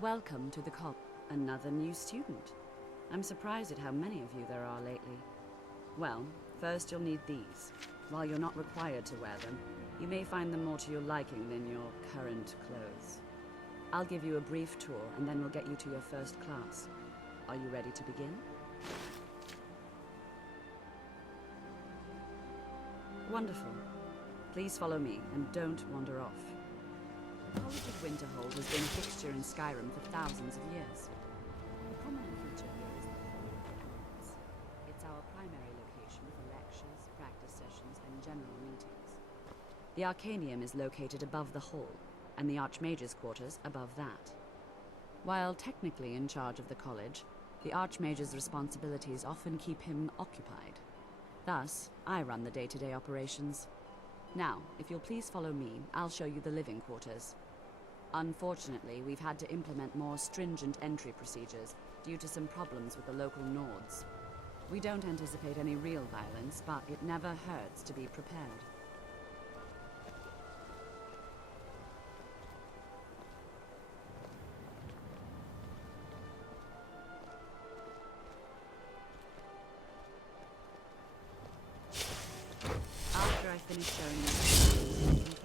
Welcome to the college. Another new student. I'm surprised at how many of you there are lately. Well, first you'll need these. While you're not required to wear them, you may find them more to your liking than your current clothes. I'll give you a brief tour, and then we'll get you to your first class. Are you ready to begin? Wonderful. Please follow me, and don't wander off. The College of Winterhold has been a fixture in Skyrim for thousands of years. The prominent feature here is the Hall of the Gods. It's our primary location for lectures, practice sessions, and general meetings. The Arcanium is located above the hall, and the Archmage's quarters above that. While technically in charge of the college, the Archmage's responsibilities often keep him occupied. Thus, I run the day-to-day operations. Now, if you'll please follow me, I'll show you the living quarters. Unfortunately, we've had to implement more stringent entry procedures due to some problems with the local Nords. We don't anticipate any real violence, but it never hurts to be prepared. After I finish showing you, we can talk.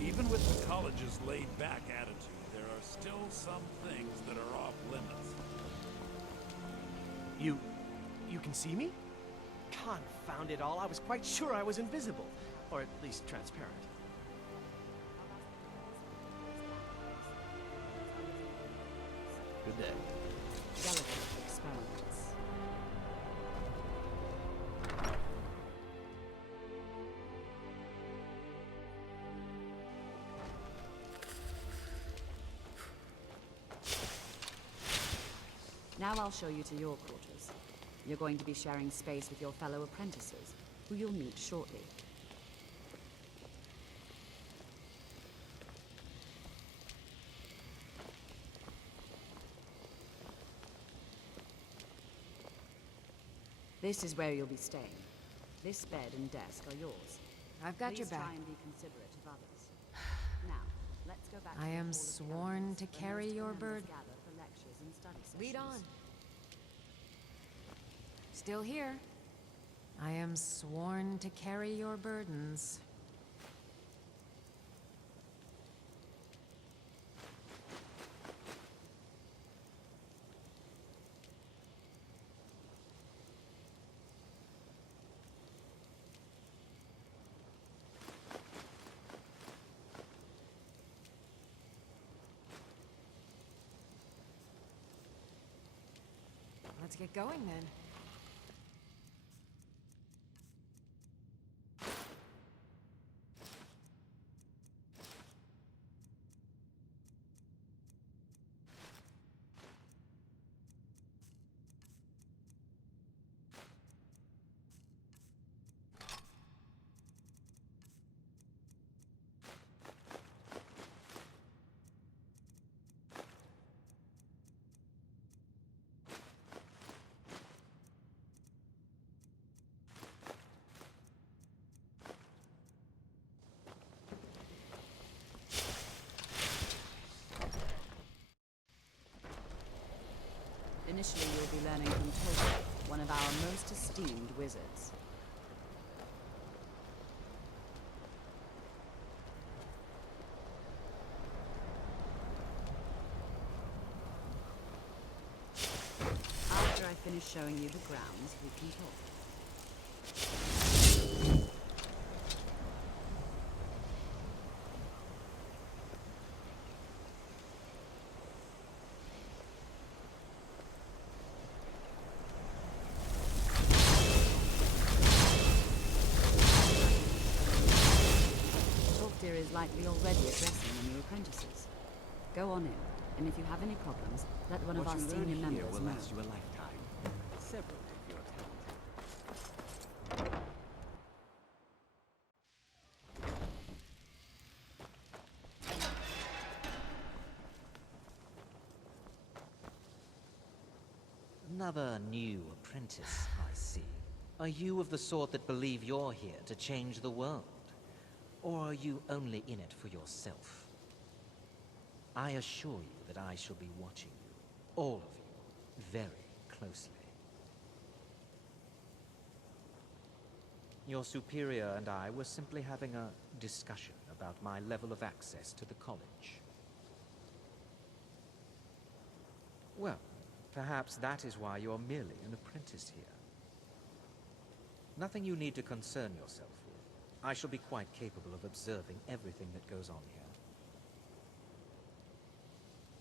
Even with the college's laid-back attitude, there are still some things that are off limits. You can see me? Confound it all, I was quite sure I was invisible. Or at least transparent. Good day. Delicate experiments. Now I'll show you to your quarters. You're going to be sharing space with your fellow apprentices, who you'll meet shortly. This is where you'll be staying. This bed and desk are yours. I've got your Please back. try and be considerate of others. Now, let's go back to I the am Hall of sworn Elements, to where carry most your members burden. gather for lectures and study sessions. Lead on. Still here. I am sworn to carry your burdens. Let's get going then. Initially, you'll be learning from Total, one of our most esteemed wizards. After I finish showing you the grounds, we can talk. Tolkdir is likely already addressing the new apprentices. Go on in, and if you have any problems, let one of our senior members know. Last you a lifetime. Several if you're talented. Another new apprentice, I see. Are you of the sort that believe you're here to change the world? Or are you only in it for yourself? I assure you that I shall be watching you, all of you, very closely. Your superior and I were simply having a discussion about my level of access to the college. Well, perhaps that is why you're merely an apprentice here. Nothing you need to concern yourself with. I shall be quite capable of observing everything that goes on here.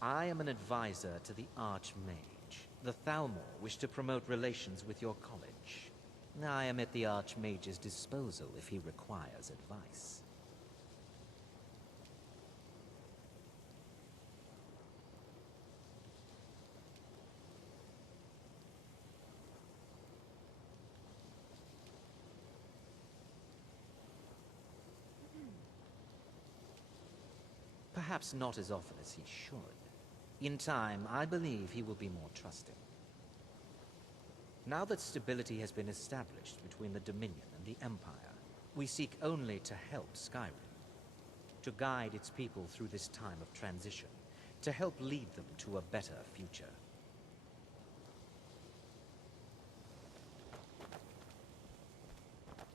I am an advisor to the Archmage. The Thalmor wish to promote relations with your college. I am at the Archmage's disposal if he requires advice. Perhaps not as often as he should. In time, I believe he will be more trusting. Now that stability has been established between the Dominion and the Empire, we seek only to help Skyrim, to guide its people through this time of transition, to help lead them to a better future.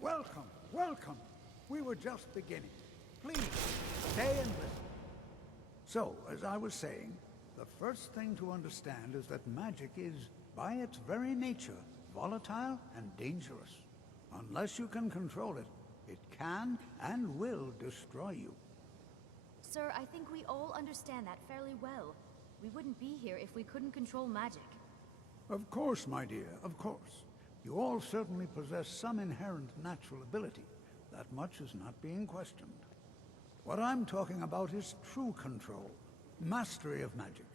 Welcome, welcome. We were just beginning. Please, stay and listen. So, as I was saying, the first thing to understand is that magic is, by its very nature, volatile and dangerous. Unless you can control it, it can and will destroy you. Sir, I think we all understand that fairly well. We wouldn't be here if we couldn't control magic. Of course, my dear, of course. You all certainly possess some inherent natural ability. That much is not being questioned. What I'm talking about is true control, mastery of magic.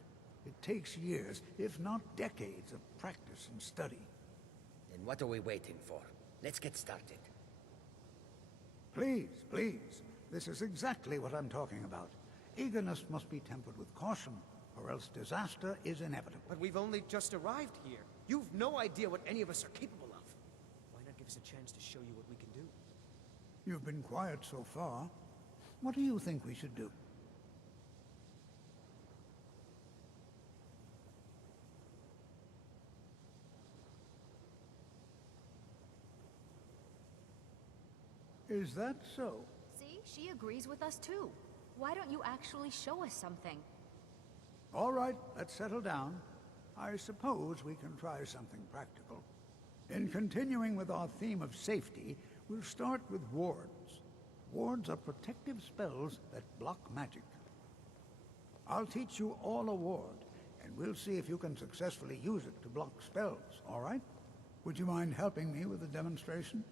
It takes years, if not decades, of practice and study. Then what are we waiting for? Let's get started. Please, please. This is exactly what I'm talking about. Eagerness must be tempered with caution, or else disaster is inevitable. But we've only just arrived here. You've no idea what any of us are capable of. Why not give us a chance to show you what we can do? You've been quiet so far. What do you think we should do? Is that so? See? She agrees with us too. Why don't you actually show us something? All right, let's settle down. I suppose we can try something practical. In continuing with our theme of safety, we'll start with wards. Wards are protective spells that block magic. I'll teach you all a ward, and we'll see if you can successfully use it to block spells, all right? Would you mind helping me with a demonstration?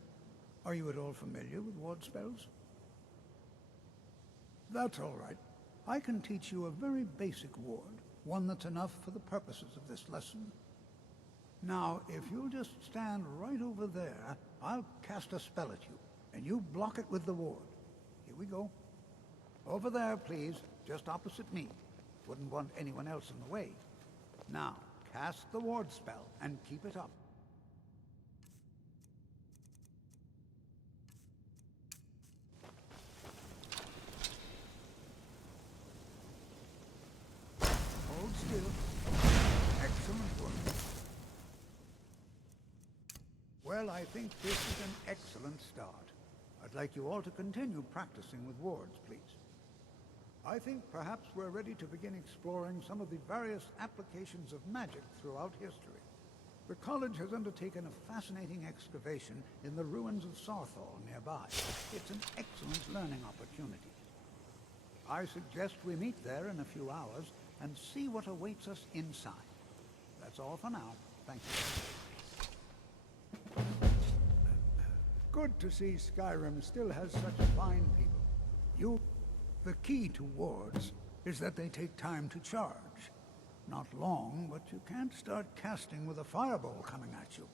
Are you at all familiar with ward spells? That's all right. I can teach you a very basic ward, one that's enough for the purposes of this lesson. Now, if you'll just stand right over there, I'll cast a spell at you, and you block it with the ward. Here we go. Over there, please, just opposite me. Wouldn't want anyone else in the way. Now, cast the ward spell, and keep it up. Hold still. Excellent work. Well, I think this is an excellent start. I'd like you all to continue practicing with wards, please. I think perhaps we're ready to begin exploring some of the various applications of magic throughout history. The college has undertaken a fascinating excavation in the ruins of Sarthal nearby. It's an excellent learning opportunity. I suggest we meet there in a few hours and see what awaits us inside. That's all for now. Thank you. Good to see Skyrim still has such fine people. The key to wards is that they take time to charge. Not long, but you can't start casting with a fireball coming at you.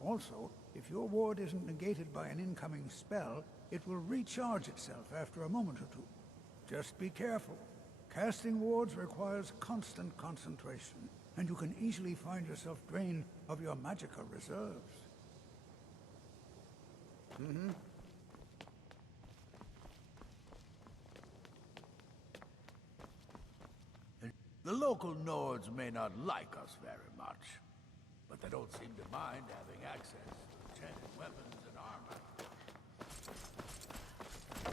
Also, if your ward isn't negated by an incoming spell, it will recharge itself after a moment or two. Just be careful. Casting wards requires constant concentration. and you can easily find yourself drained of your magical reserves. The local Nords may not like us very much, but they don't seem to mind having access to enchanted weapons and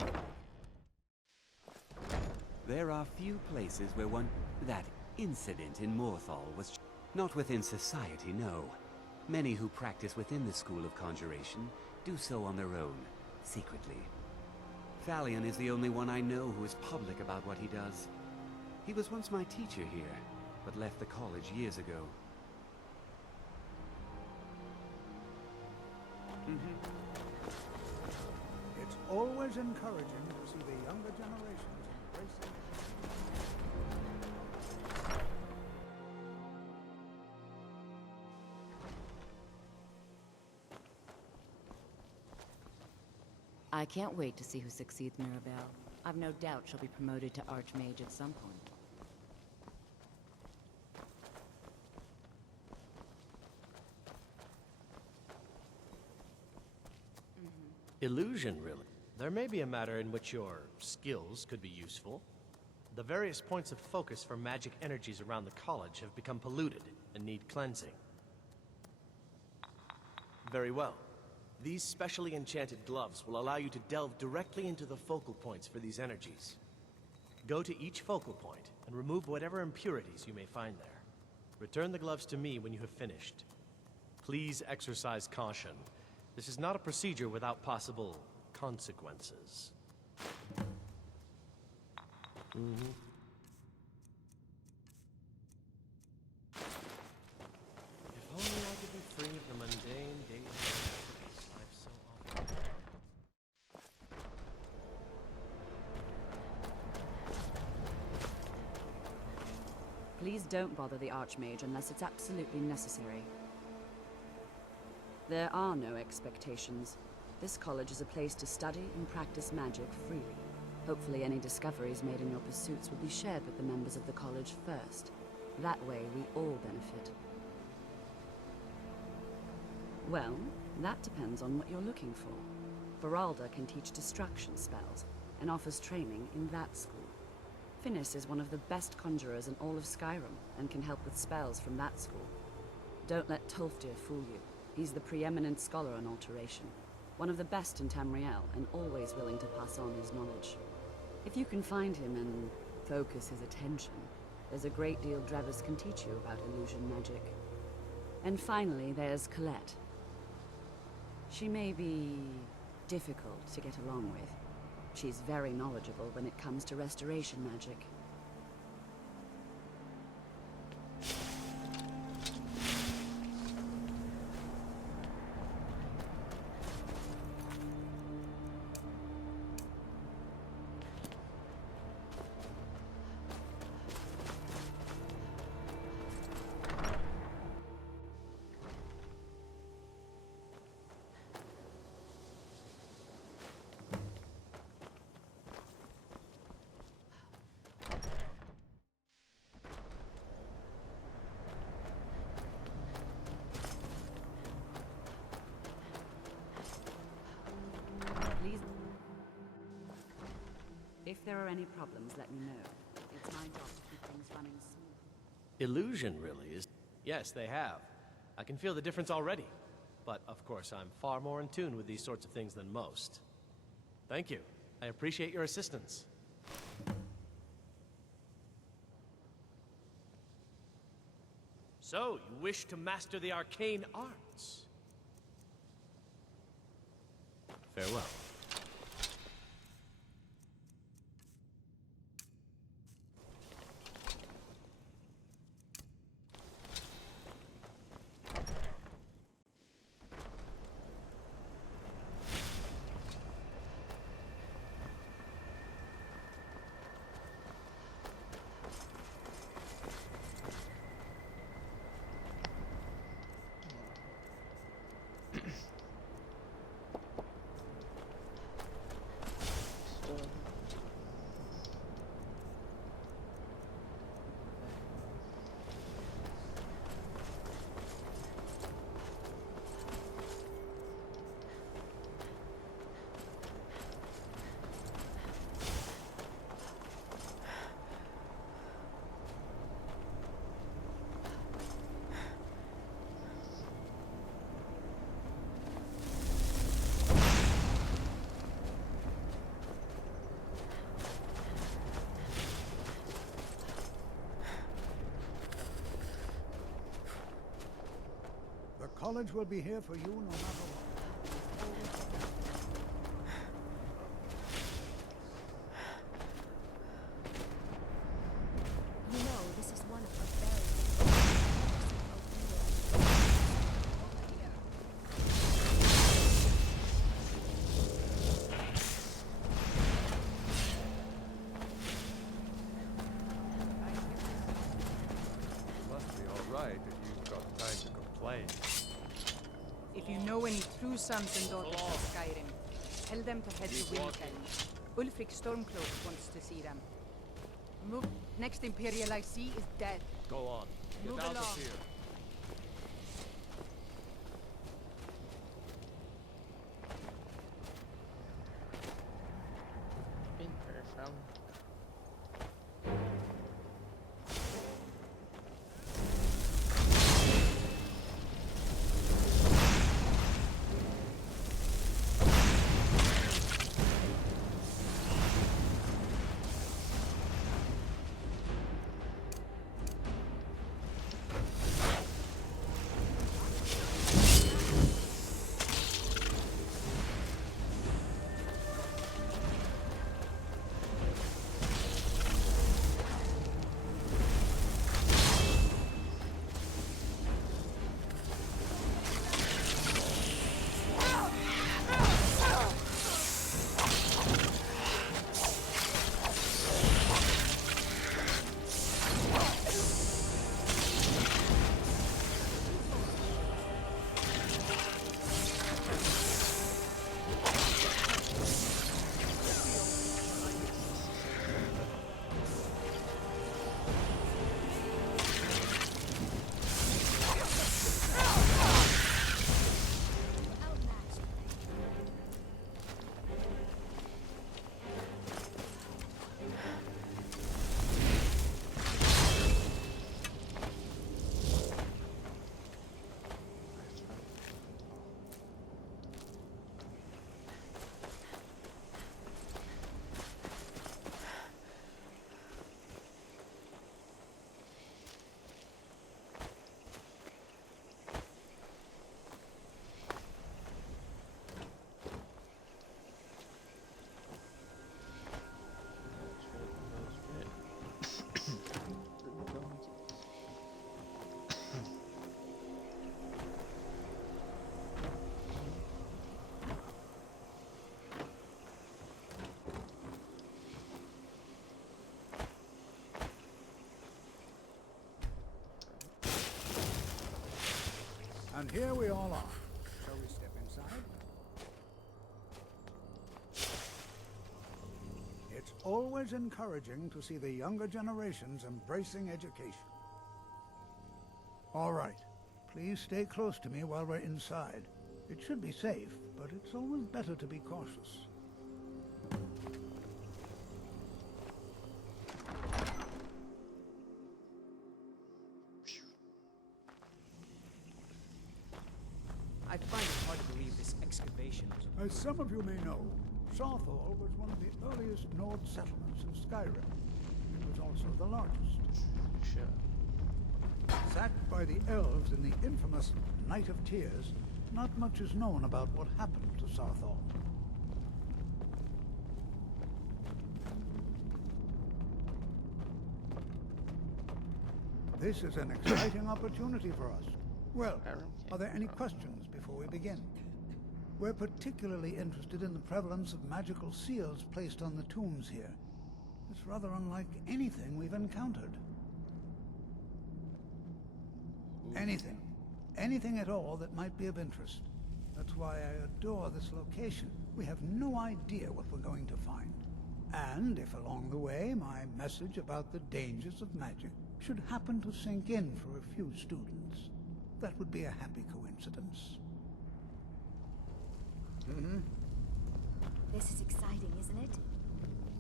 armor. There are few places where one... That incident in Morthal was... Not within society, no. Many who practice within the School of Conjuration do so on their own, secretly. Thalion is the only one I know who is public about what he does. He was once my teacher here, but left the college years ago. It's always encouraging to see the younger generations embracing... I can't wait to see who succeeds Mirabelle. I've no doubt she'll be promoted to Archmage at some point. Illusion, really. There may be a matter in which your skills could be useful. The various points of focus for magic energies around the college have become polluted and need cleansing. Very well. These specially enchanted gloves will allow you to delve directly into the focal points for these energies. Go to each focal point and remove whatever impurities you may find there. Return the gloves to me when you have finished. Please exercise caution. This is not a procedure without possible consequences. If only I could be free of the mundane daily life so often. Please don't bother the Archmage unless it's absolutely necessary. There are no expectations. This college is a place to study and practice magic freely. Hopefully any discoveries made in your pursuits will be shared with the members of the college first. That way we all benefit. Well, that depends on what you're looking for. Beralda can teach distraction spells and offers training in that school. Finis is one of the best conjurers in all of Skyrim and can help with spells from that school. Don't let Tolfdir fool you. He's the preeminent scholar on alteration, one of the best in Tamriel, and always willing to pass on his knowledge. If you can find him and focus his attention, there's a great deal Drevis can teach you about illusion magic. And finally, there's Colette. She may be difficult to get along with. She's very knowledgeable when it comes to restoration magic. Please... If there are any problems, let me know. It's my job to keep things running smooth. Illusion, really, is... Yes, they have. I can feel the difference already. But, of course, I'm far more in tune with these sorts of things than most. Thank you. I appreciate your assistance. So, you wish to master the arcane arts? Farewell. knowledge will be here for you no matter what. You know, this is one of the very Must be all right if you've got time to complain. If you know any true sons and daughters of Skyrim, tell them to head to Windhelm. Ulfric Stormcloak wants to see them. Move. Next Imperial I see is dead. Go on. Move Get out along. of here. Interessant. And here we all are. Shall we step inside? It's always encouraging to see the younger generations embracing education. All right. Please stay close to me while we're inside. It should be safe, but it's always better to be cautious. I find it hard to believe this excavation was... As some of you may know, Sarthal was one of the earliest Nord settlements in Skyrim. It was also the largest. Sure. Sacked by the elves in the infamous Night of Tears, not much is known about what happened to Sarthal. This is an exciting opportunity for us. Well, are there any questions before we begin? We're particularly interested in the prevalence of magical seals placed on the tombs here. It's rather unlike anything we've encountered. Anything. Anything at all that might be of interest. That's why I adore this location. We have no idea what we're going to find. And if along the way my message about the dangers of magic should happen to sink in for a few students, that would be a happy coincidence. This is exciting, isn't it?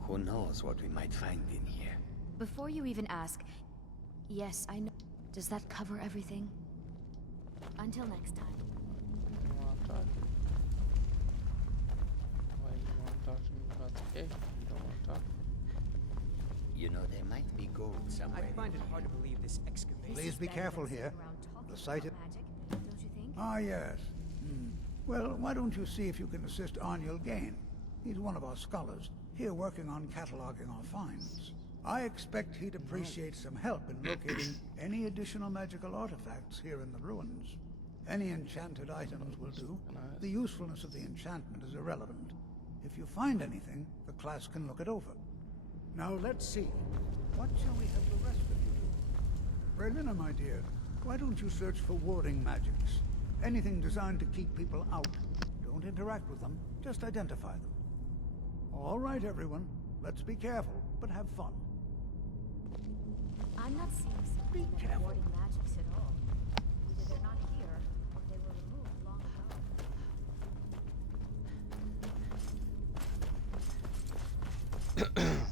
Who knows what we might find in here? Before you even ask, yes, I know. Does that cover everything? Until next time. You want to talk? Why do you want to talk to me about the cave? You don't want to talk? You know, there might be gold somewhere. I find it hard to believe this excavation... Please be careful here. The site is... Magic, don't you think? Ah, yes. Well, why don't you see if you can assist Arniel Gain? He's one of our scholars, here working on cataloging our finds. I expect he'd appreciate some help in locating any additional magical artifacts here in the ruins. Any enchanted items will do. The usefulness of the enchantment is irrelevant. If you find anything, the class can look it over. Now let's see. What shall we have the rest of you do? Berlina, my dear, why don't you search for warding magics? Anything designed to keep people out. Don't interact with them, just identify them. All right, everyone. Let's be careful, but have fun. I'm not seeing some warding magics at all. Either they're not here, or they were removed long ago.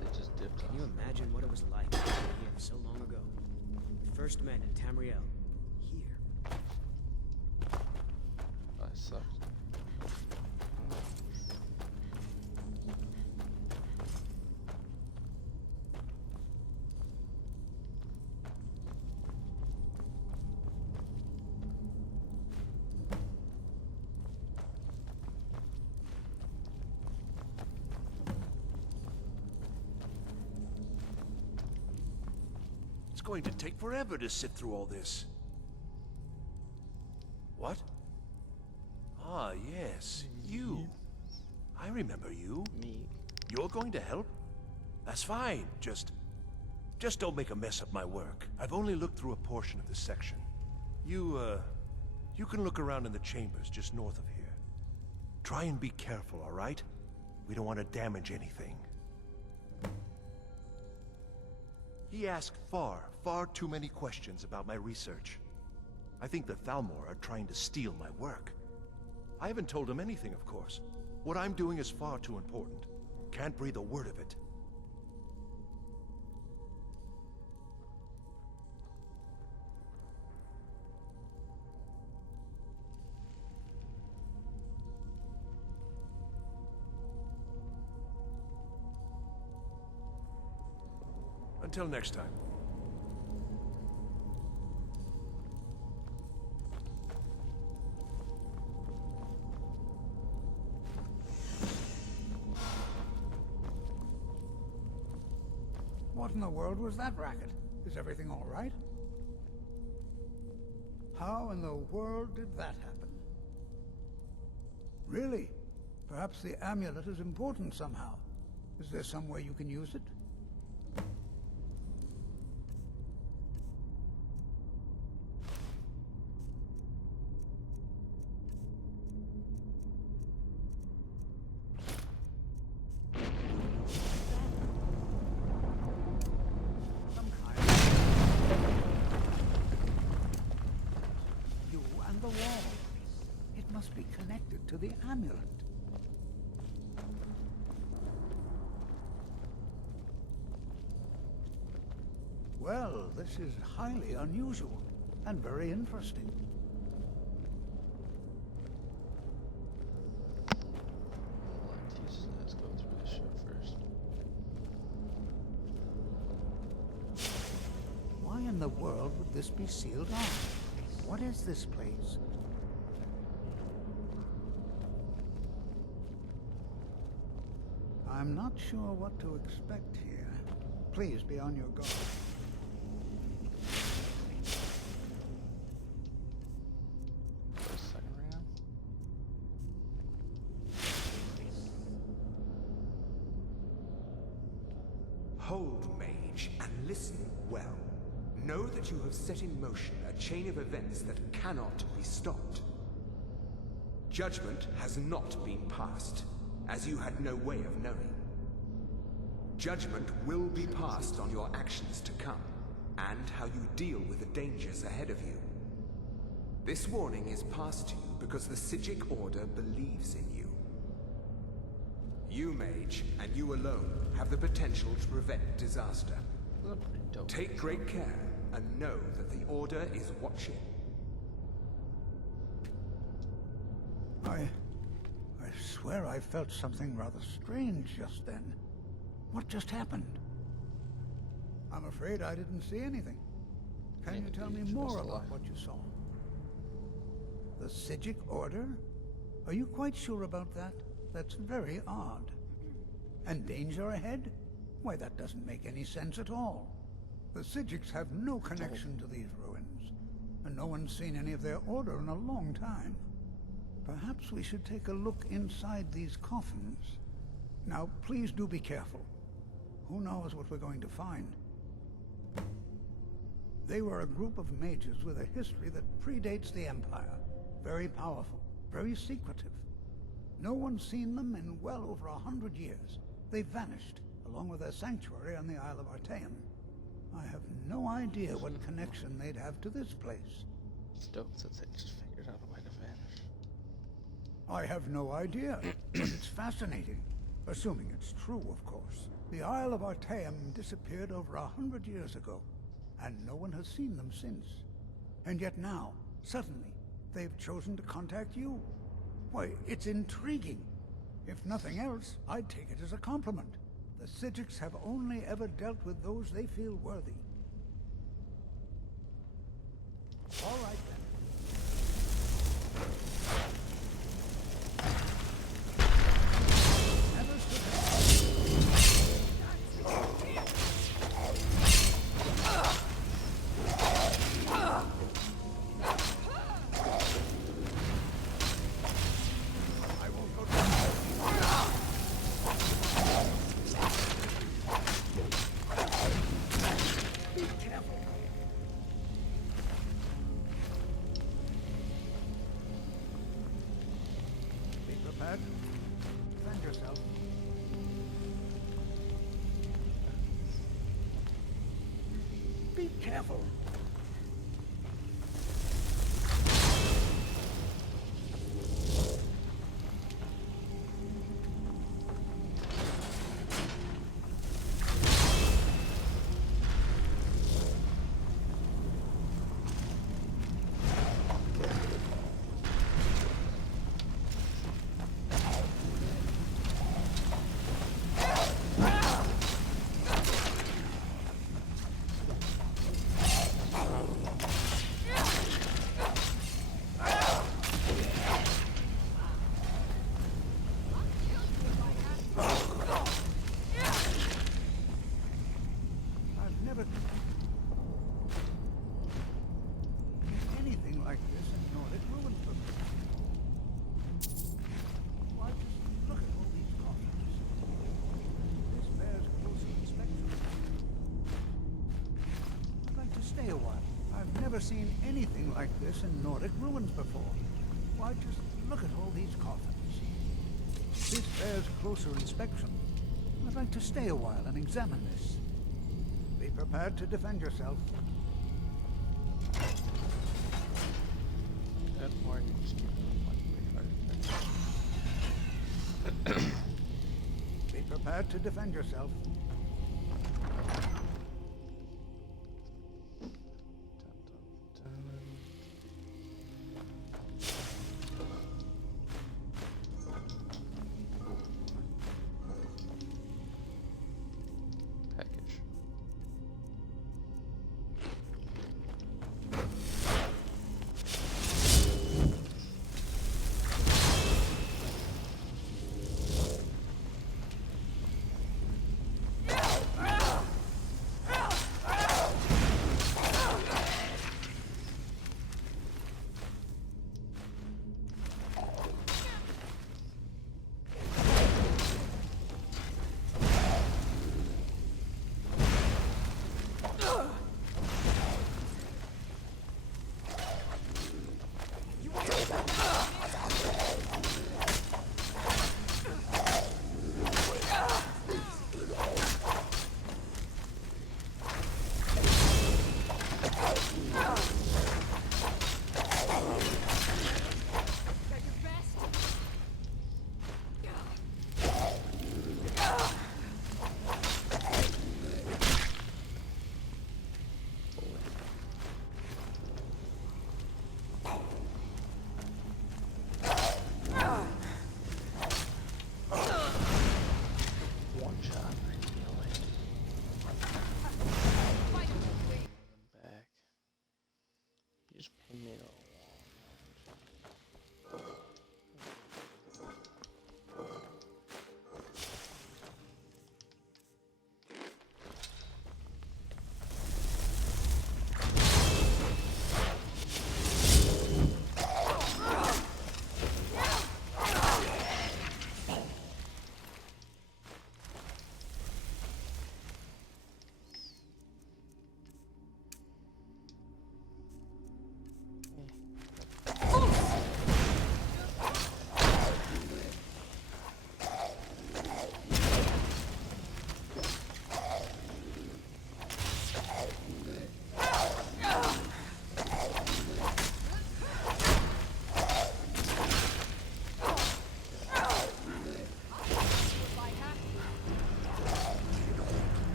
They just dipped off. Can you imagine what it was like being here so long ago? We first met in Tamriel. Here. I sucked. It's going to take forever to sift through all this. What? Ah, yes, you. I remember you. Me. You're going to help? That's fine. Just don't make a mess of my work. I've only looked through a portion of this section. You can look around in the chambers just north of here. Try and be careful, all right? We don't want to damage anything. He asked far too many questions about my research. I think the Thalmor are trying to steal my work. I haven't told him anything, of course. What I'm doing is far too important. Can't breathe a word of it. Until next time. What in the world was that racket? Is everything all right? How in the world did that happen? Really? Perhaps the amulet is important somehow. Is there some way you can use it? The wall. It must be connected to the amulet. Well, this is highly unusual and very interesting. Let's go through the ship first. Why in the world would this be sealed off? What is this place? I'm not sure what to expect here. Please be on your guard. Put a second ring on. Hold, mage, and listen well. Know that you have set in motion a chain of events that cannot be stopped. Judgment has not been passed, as you had no way of knowing. Judgment will be passed on your actions to come, and how you deal with the dangers ahead of you. This warning is passed to you because the Psijic Order believes in you. You, mage, and you alone, have the potential to prevent disaster. Take great care, and know that the Order is watching. I swear I felt something rather strange just then. What just happened? I'm afraid I didn't see anything. Can you tell me more about what you saw? The Psijic Order? Are you quite sure about that? That's very odd. And danger ahead? Why, that doesn't make any sense at all. The Psijics have no connection to these ruins, and no one's seen any of their order in a long time. Perhaps we should take a look inside these coffins. Now, please do be careful. Who knows what we're going to find? They were a group of mages with a history that predates the Empire. Very powerful, very secretive. No one's seen them in well over 100 years. They vanished, along with their sanctuary on the Isle of Artaeum. I have no idea what connection they'd have to this place. Dope that they just figured out a way to vanish. I have no idea, but it's fascinating. Assuming it's true, of course. The Isle of Artaeum disappeared over 100 years ago, and no one has seen them since. And yet now, suddenly, they've chosen to contact you. Why, it's intriguing. If nothing else, I'd take it as a compliment. The Psijics have only ever dealt with those they feel worthy. All right, then. Never defend yourself. Be careful. Stay a while. I've never seen anything like this in Nordic ruins before. Why, just look at all these coffins. This bears closer inspection. I'd like to stay a while and examine this. Be prepared to defend yourself. That more you just keep it like Be prepared to defend yourself.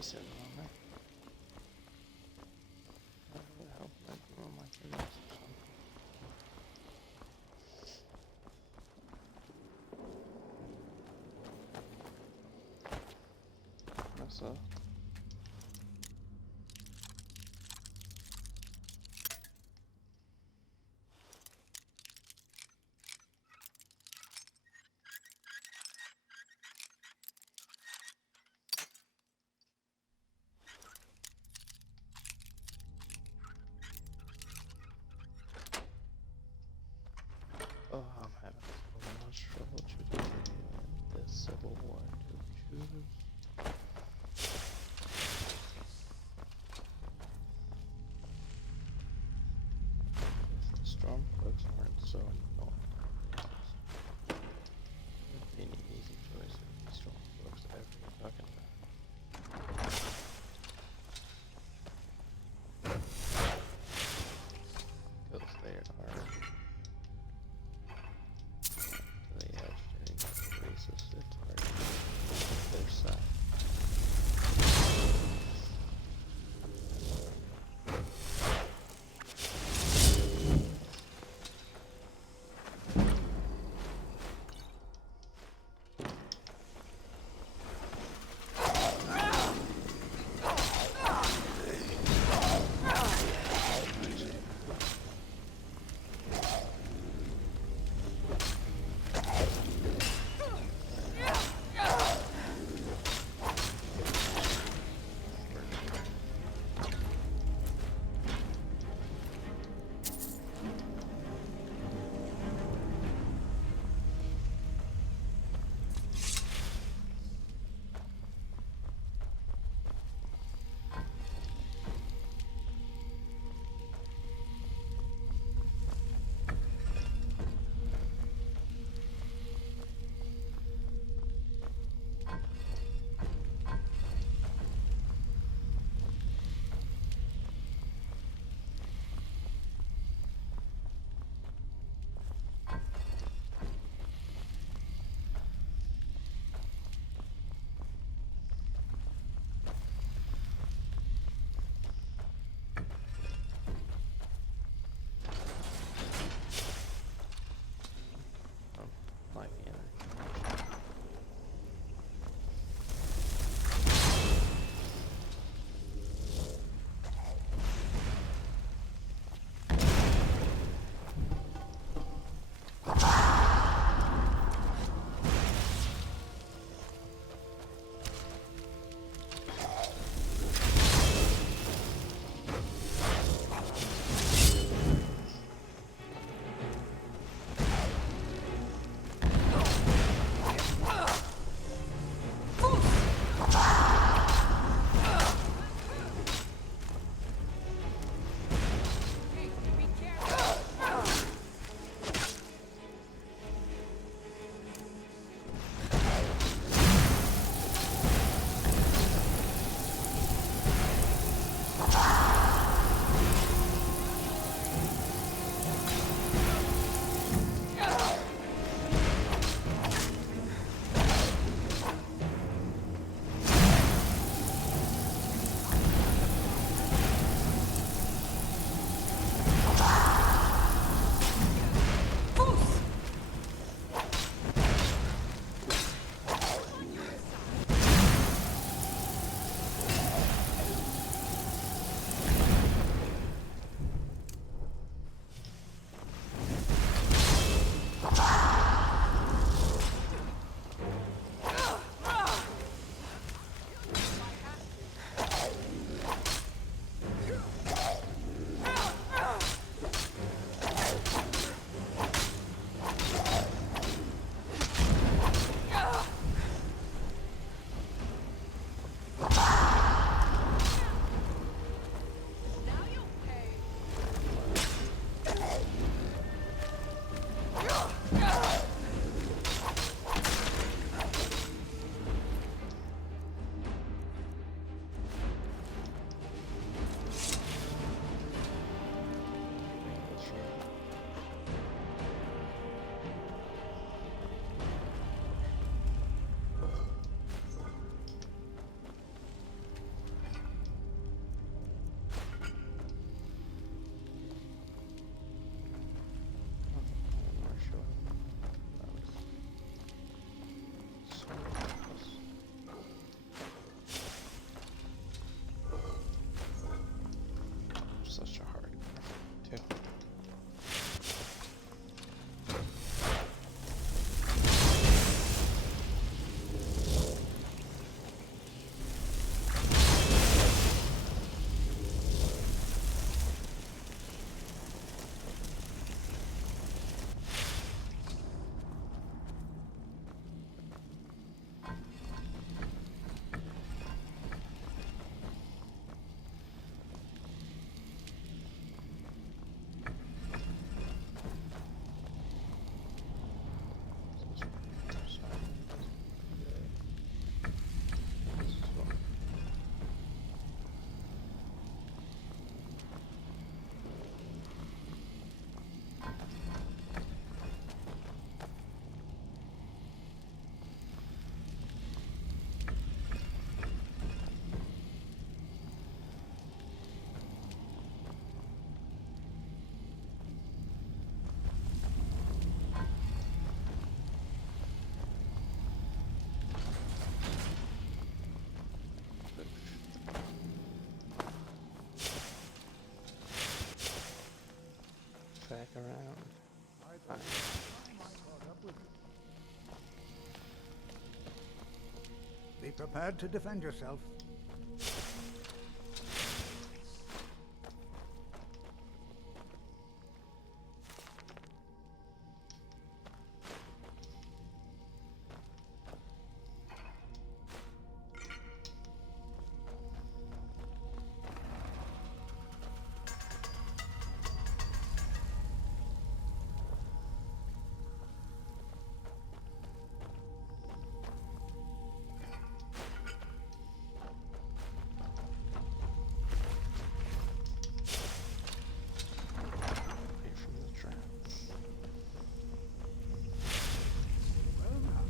decent on it. That would help my grow my fingers or something. That's a oh, I'm having so much trouble choosing this Civil War to choose. If the Stormcloaks weren't so annoying, would be an easy choice of the Stormcloaks every fucking time. Because they are. They have getting racist at their side. back around. Fine. Be prepared to defend yourself. Away from the traps. Well now,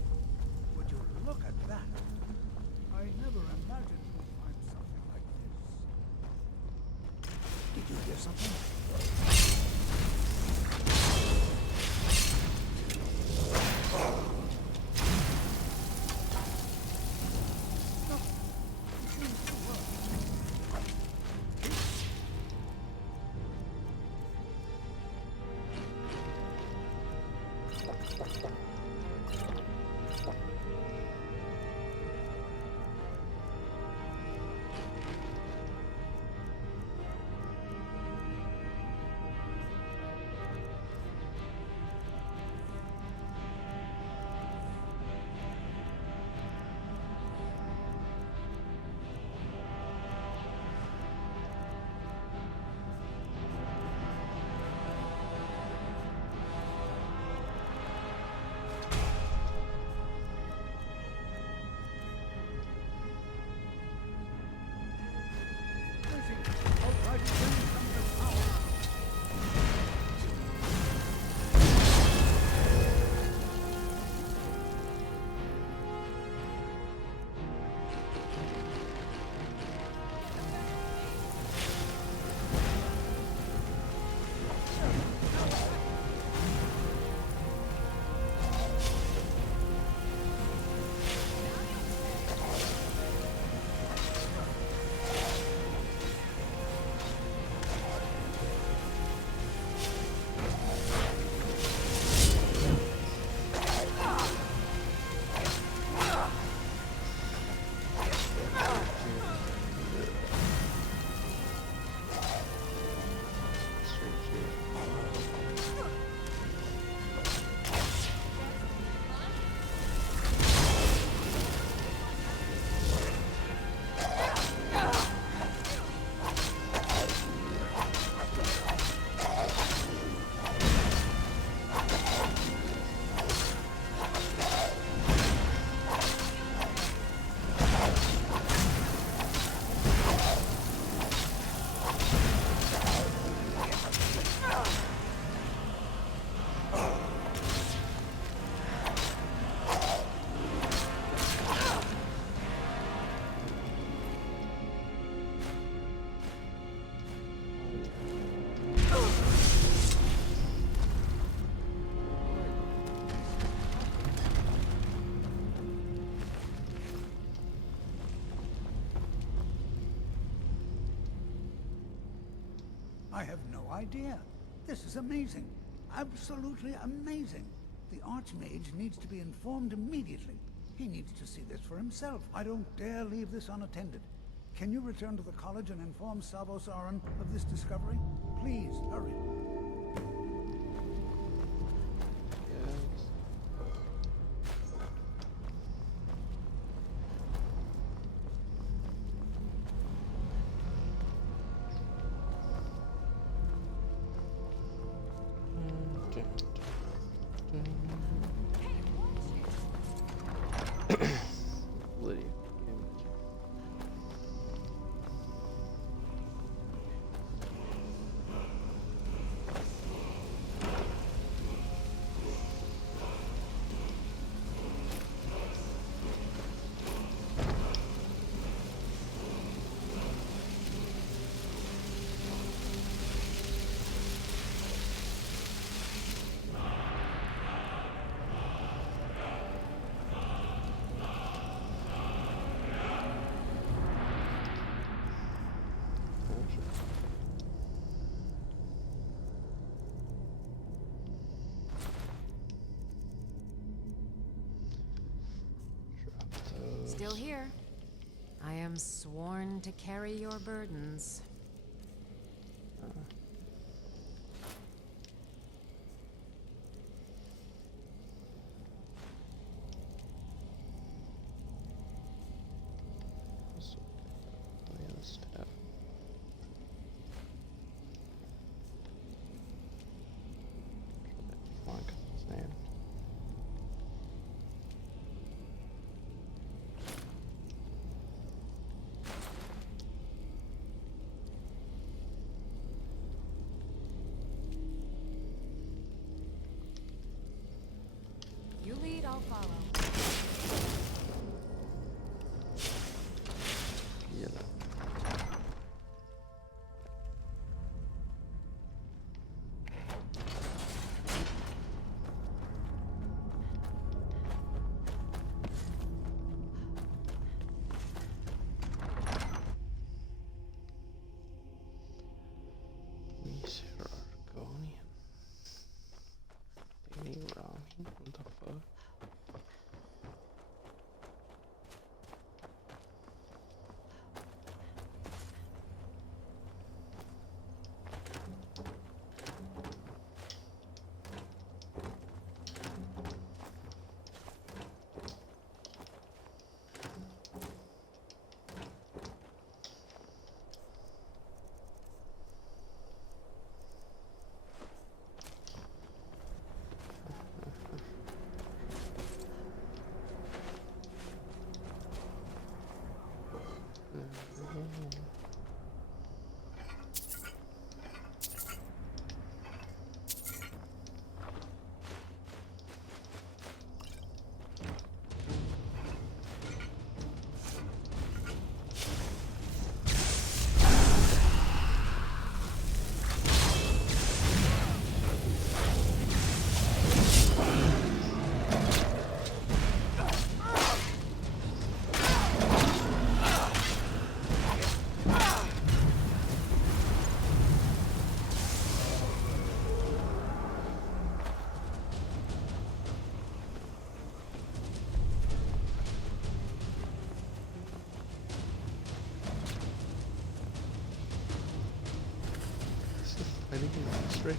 would you look at that? I never imagined we'd find something like this. Did you hear something? I have no idea. This is amazing. Absolutely amazing. The Archmage needs to be informed immediately. He needs to see this for himself. I don't dare leave this unattended. Can you return to the college and inform Savos Aran of this discovery? Please, hurry. Yes. Lydia. still here. I am sworn to carry your burdens. You lead, I'll follow. Gila. These here are Argonian. They need Rami. What the fuck? Fighting in history.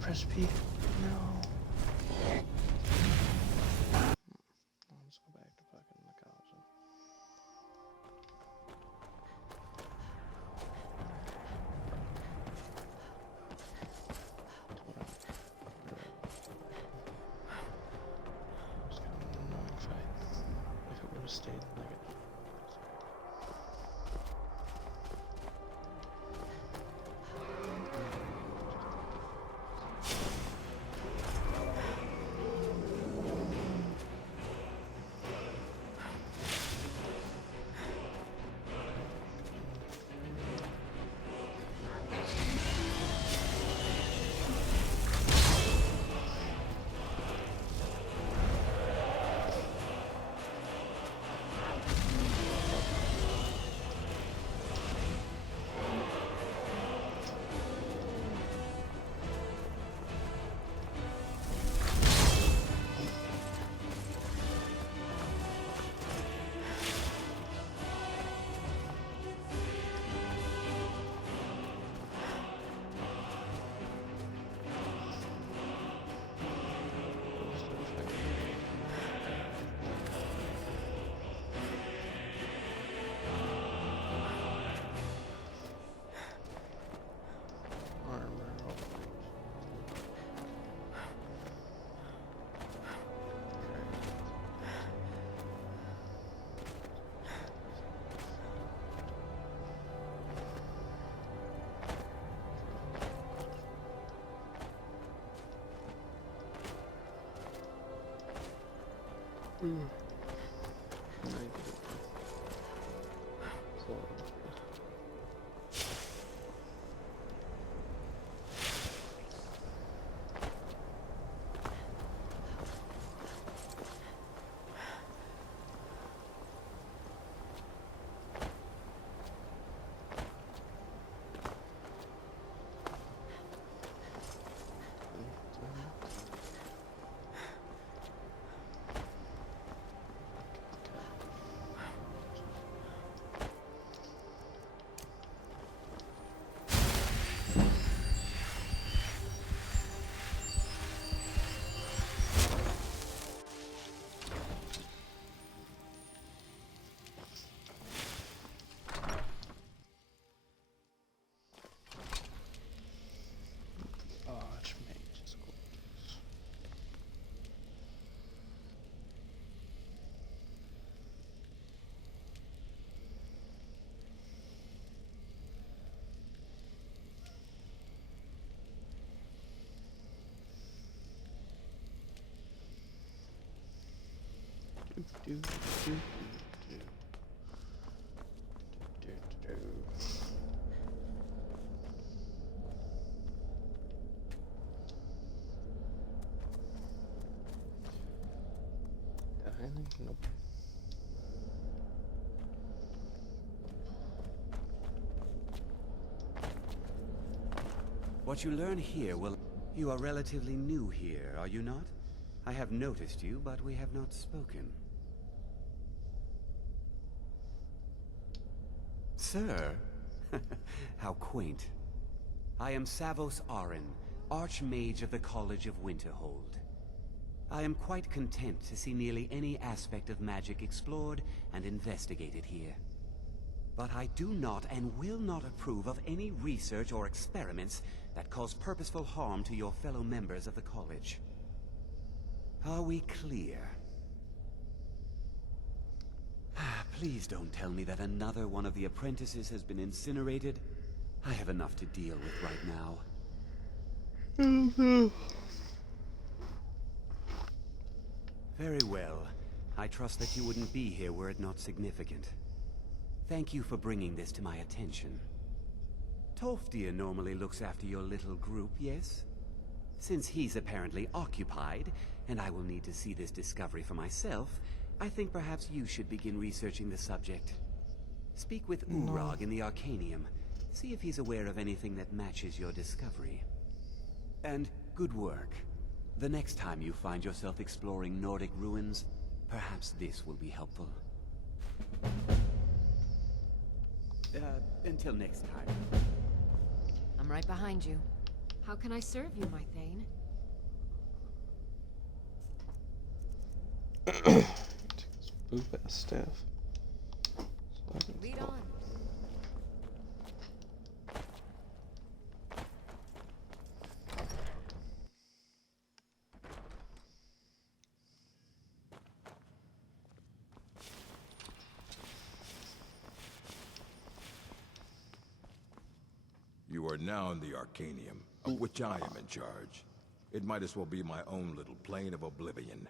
Press P. No. Let's go back to fucking Macalison. It's kind of an annoying fight. If it would have stayed like it. Nope. What you learn here will... You are relatively new here, are you not? I have noticed you, but we have not spoken. Sir? How quaint. I am Savos Arin, Archmage of the College of Winterhold. I am quite content to see nearly any aspect of magic explored and investigated here. But I do not and will not approve of any research or experiments that cause purposeful harm to your fellow members of the college. Are we clear? Please don't tell me that another one of the apprentices has been incinerated. I have enough to deal with right now. Very well. I trust that you wouldn't be here were it not significant. Thank you for bringing this to my attention. Tolfdir normally looks after your little group, yes? Since he's apparently occupied, and I will need to see this discovery for myself, I think perhaps you should begin researching the subject. Speak with Urag in the Arcanium. See if he's aware of anything that matches your discovery. And good work. The next time you find yourself exploring Nordic ruins, perhaps this will be helpful. Until next time. I'm right behind you. How can I serve you, my Thane? Take this boob ass staff. Lead on. You are now in the Arcanium, of which I am in charge. It might as well be my own little plane of oblivion.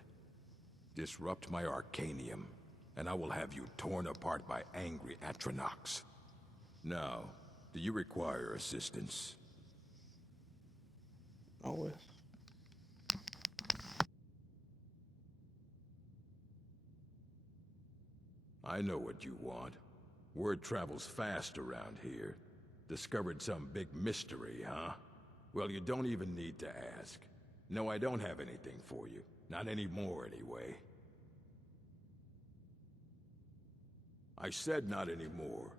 Disrupt my Arcanium, and I will have you torn apart by angry Atronachs. Now, do you require assistance? Always. I know what you want. Word travels fast around here. Discovered some big mystery, huh? Well, you don't even need to ask. No, I don't have anything for you. Not anymore, anyway. I said not anymore.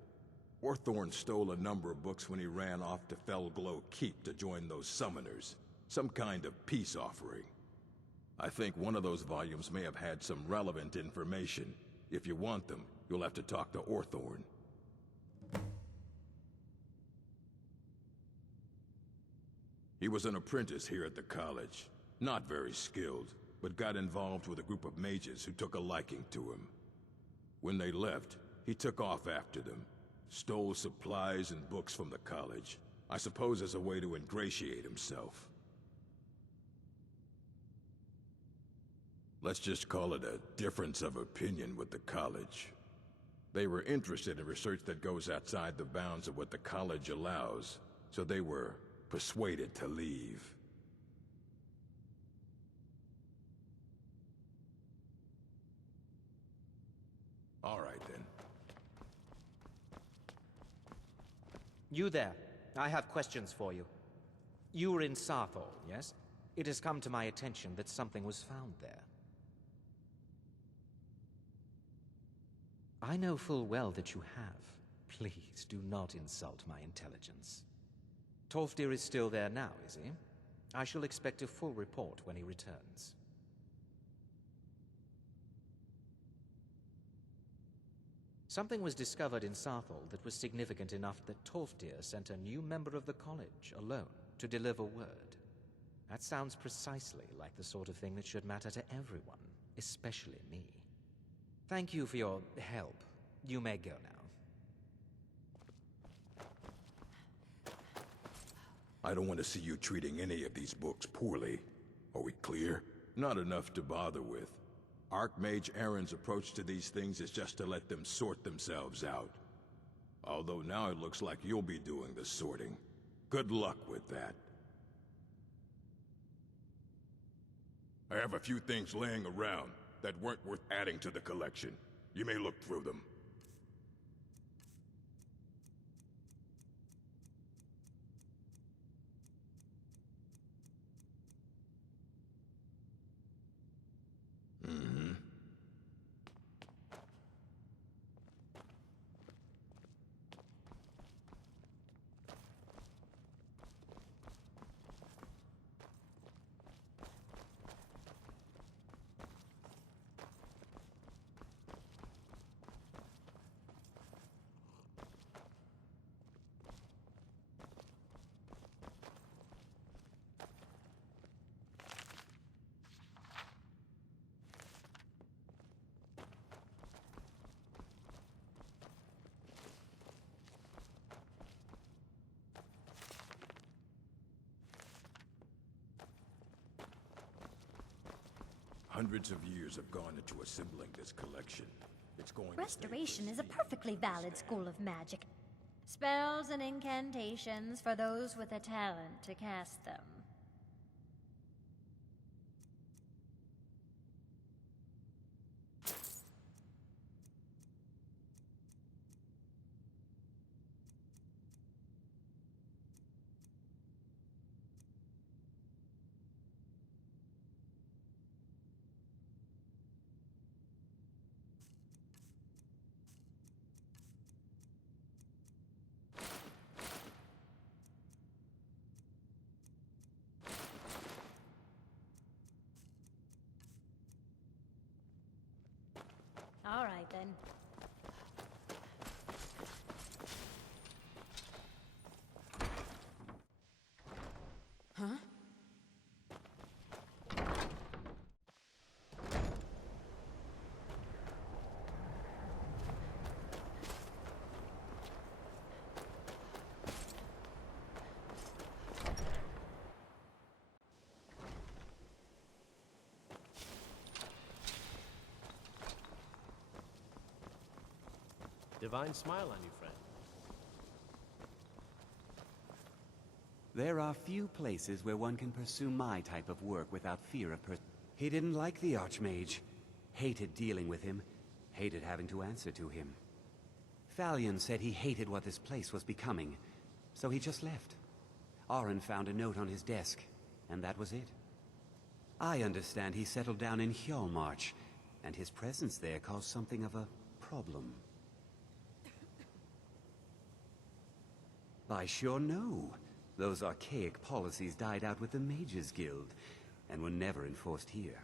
Orthorn stole a number of books when he ran off to Felglow Keep to join those summoners. Some kind of peace offering. I think one of those volumes may have had some relevant information. If you want them, you'll have to talk to Orthorn. He was an apprentice here at the college. Not very skilled, but got involved with a group of mages who took a liking to him. When they left, he took off after them. Stole supplies and books from the college. I suppose as a way to ingratiate himself. Let's just call it a difference of opinion with the college. They were interested in research that goes outside the bounds of what the college allows, so they were persuaded to leave. All right, then. You there. I have questions for you. You were in Sarthor, yes? It has come to my attention that something was found there. I know full well that you have. Please do not insult my intelligence. Tolfdir is still there now, is he? I shall expect a full report when he returns. Something was discovered in Sarthol that was significant enough that Tolfdir sent a new member of the college alone to deliver word. That sounds precisely like the sort of thing that should matter to everyone, especially me. Thank you for your help. You may go now. I don't want to see you treating any of these books poorly. Are we clear? Not enough to bother with. Archmage Aaron's approach to these things is just to let them sort themselves out. Although now it looks like you'll be doing the sorting. Good luck with that. I have a few things laying around that weren't worth adding to the collection. You may look through them. Hundreds of years have gone into assembling this collection. It's going Restoration is a perfectly valid school of magic. Spells and incantations for those with a talent to cast them. Divine smile on you, friend. There are few places where one can pursue my type of work without fear of He didn't like the Archmage. Hated dealing with him. Hated having to answer to him. Thalion said he hated what this place was becoming, so he just left. Arin found a note on his desk, and that was it. I understand he settled down in Hjalmarch, and his presence there caused something of a problem. I sure know. Those archaic policies died out with the Mages Guild, and were never enforced here.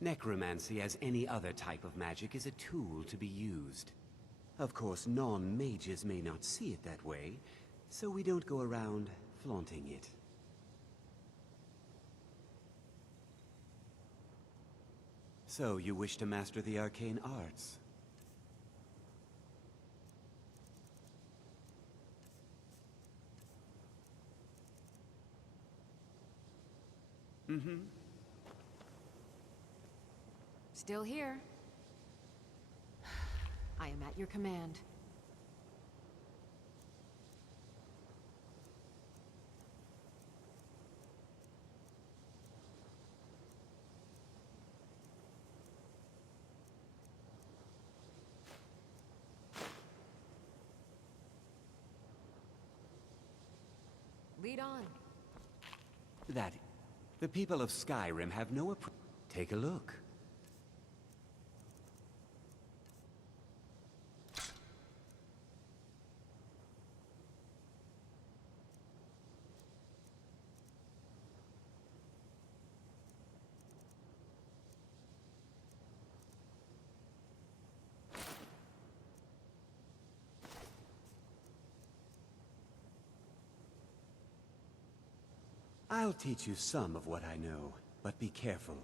Necromancy, as any other type of magic, is a tool to be used. Of course, non-mages may not see it that way, so we don't go around flaunting it. So, you wish to master the arcane arts? Mm-hmm. Still here. I am at your command. Lead on. The people of Skyrim have no Take a look. I'll teach you some of what I know, but be careful.